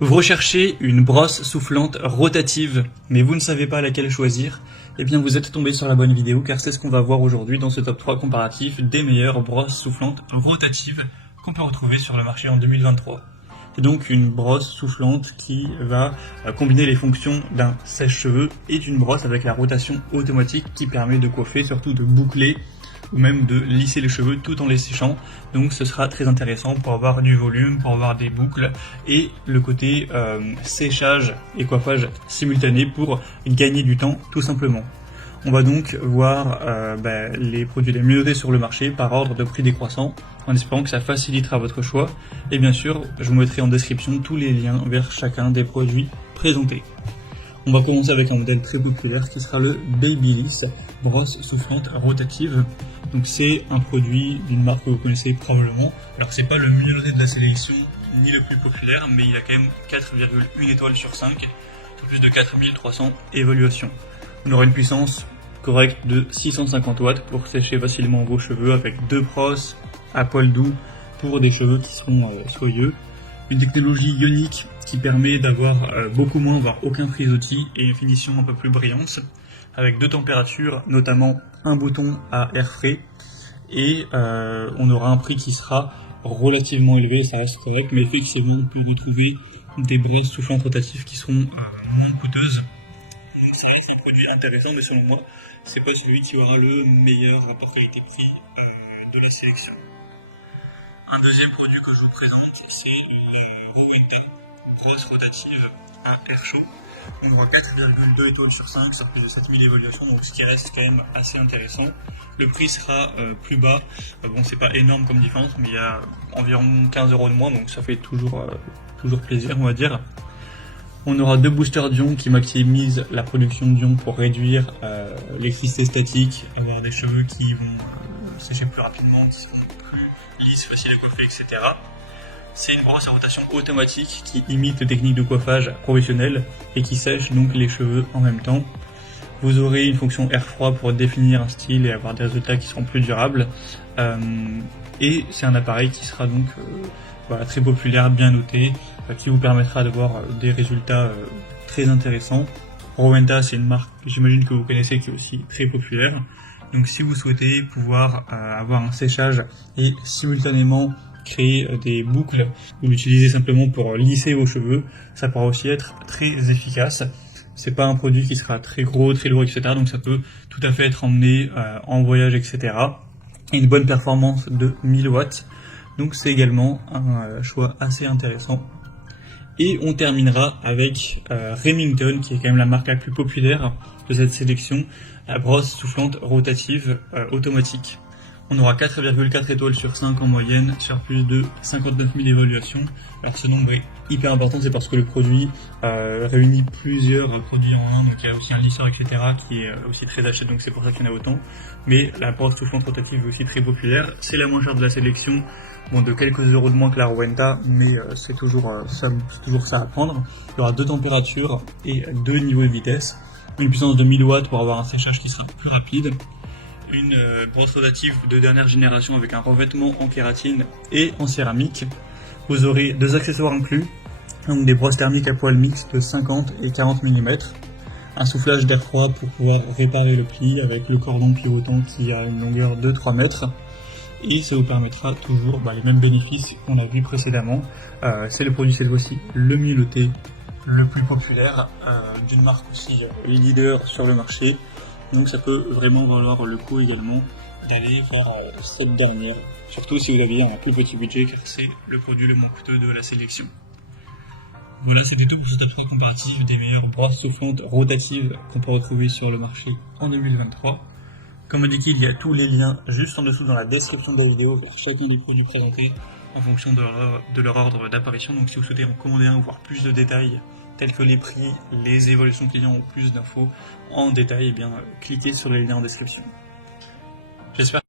Vous recherchez une brosse soufflante rotative, mais vous ne savez pas laquelle choisir? Eh bien vous êtes tombé sur la bonne vidéo car c'est ce qu'on va voir aujourd'hui dans ce top 3 comparatif des meilleures brosses soufflantes rotatives qu'on peut retrouver sur le marché en 2023. C'est donc une brosse soufflante qui va combiner les fonctions d'un sèche-cheveux et d'une brosse avec la rotation automatique qui permet de coiffer, surtout de boucler ou même de lisser les cheveux tout en les séchant. Donc ce sera très intéressant pour avoir du volume, pour avoir des boucles et le côté séchage et coiffage simultané pour gagner du temps tout simplement. On va donc voir les produits les mieux notés sur le marché par ordre de prix décroissant, en espérant que ça facilitera votre choix. Et bien sûr, je vous mettrai en description tous les liens vers chacun des produits présentés. On va commencer avec un modèle très populaire qui sera le Babyliss brosse soufflante rotative. Donc c'est un produit d'une marque que vous connaissez probablement. Alors c'est pas le mieux noté de la sélection ni le plus populaire, mais il a quand même 4,1 étoiles sur 5, plus de 4300 évaluations. On aura une puissance correcte de 650 watts pour sécher facilement vos cheveux avec deux brosses à poil doux pour des cheveux qui seront soyeux. Une technologie ionique qui permet d'avoir beaucoup moins, voire aucun frisottis et une finition un peu plus brillante, avec deux températures, notamment un bouton à air frais, et on aura un prix qui sera relativement élevé, ça reste correct, mais effectivement on peut retrouver des brosses soufflantes rotatives qui seront moins coûteuses. Donc c'est un produit intéressant, mais selon moi, c'est pas celui qui aura le meilleur rapport qualité-prix de la sélection. Un deuxième produit que je vous présente, c'est le Rowenta brosse rotative à air chaud. On voit 4,2 étoiles sur 5 sur plus de 7000 évaluations, donc ce qui reste quand même assez intéressant. Le prix sera plus bas, bon c'est pas énorme comme différence, mais il y a environ 15 € de moins, donc ça fait toujours plaisir on va dire. On aura deux boosters d'ions qui maximisent la production d'ions pour réduire l'électricité statique, avoir des cheveux qui vont sécher plus rapidement, qui seront plus lisses, faciles à coiffer, etc. C'est une brosse à rotation automatique qui imite les techniques de coiffage professionnelles et qui sèche donc les cheveux en même temps. Vous aurez une fonction air froid pour définir un style et avoir des résultats qui seront plus durables. Et c'est un appareil qui sera donc très populaire, bien noté, qui vous permettra d'avoir des résultats très intéressants. Rowenta, c'est une marque que j'imagine que vous connaissez qui est aussi très populaire. Donc si vous souhaitez pouvoir avoir un séchage et simultanément créer des boucles, vous l'utilisez simplement pour lisser vos cheveux, ça pourra aussi être très efficace. C'est pas un produit qui sera très gros, très lourd, etc. Donc ça peut tout à fait être emmené en voyage, etc. Et une bonne performance de 1000 watts. Donc c'est également un choix assez intéressant. Et on terminera avec Remington, qui est quand même la marque la plus populaire de cette sélection, la brosse soufflante rotative automatique. On aura 4,4 étoiles sur 5 en moyenne sur plus de 59 000 évaluations. Alors ce nombre est hyper important, c'est parce que le produit réunit plusieurs produits en un, donc il y a aussi un lisseur, etc. qui est aussi très acheté, donc c'est pour ça qu'il y en a autant. Mais la brosse soufflante rotative est aussi très populaire, c'est la moins chère de la sélection, bon, de quelques euros de moins que la Rowenta, mais c'est toujours ça à prendre. Il y aura deux températures et deux niveaux de vitesse, une puissance de 1000 watts pour avoir un séchage qui sera plus rapide, une brosse rotative de dernière génération avec un revêtement en kératine et en céramique. Vous aurez deux accessoires inclus, donc des brosses thermiques à poil mixte de 50 et 40 mm, un soufflage d'air froid pour pouvoir réparer le pli avec le cordon pivotant qui a une longueur de 3 mètres, et ça vous permettra toujours les mêmes bénéfices qu'on a vu précédemment. C'est le produit cette fois-ci le mieux noté, le plus populaire, d'une marque aussi leader sur le marché. Donc ça peut vraiment valoir le coup également d'aller vers cette dernière, surtout si vous aviez un plus petit budget, car c'est le produit le moins coûteux de la sélection. Voilà, c'était tout pour ce top 3 comparatif des meilleures brosses soufflantes rotatives qu'on peut retrouver sur le marché en 2023. Comme indiqué, il y a tous les liens juste en dessous dans la description de la vidéo vers chacun des produits présentés en fonction de leur ordre d'apparition. Donc si vous souhaitez en commander un ou voir plus de détails tels que les prix, les évolutions clients ou plus d'infos en détail, cliquez sur les liens en description. J'espère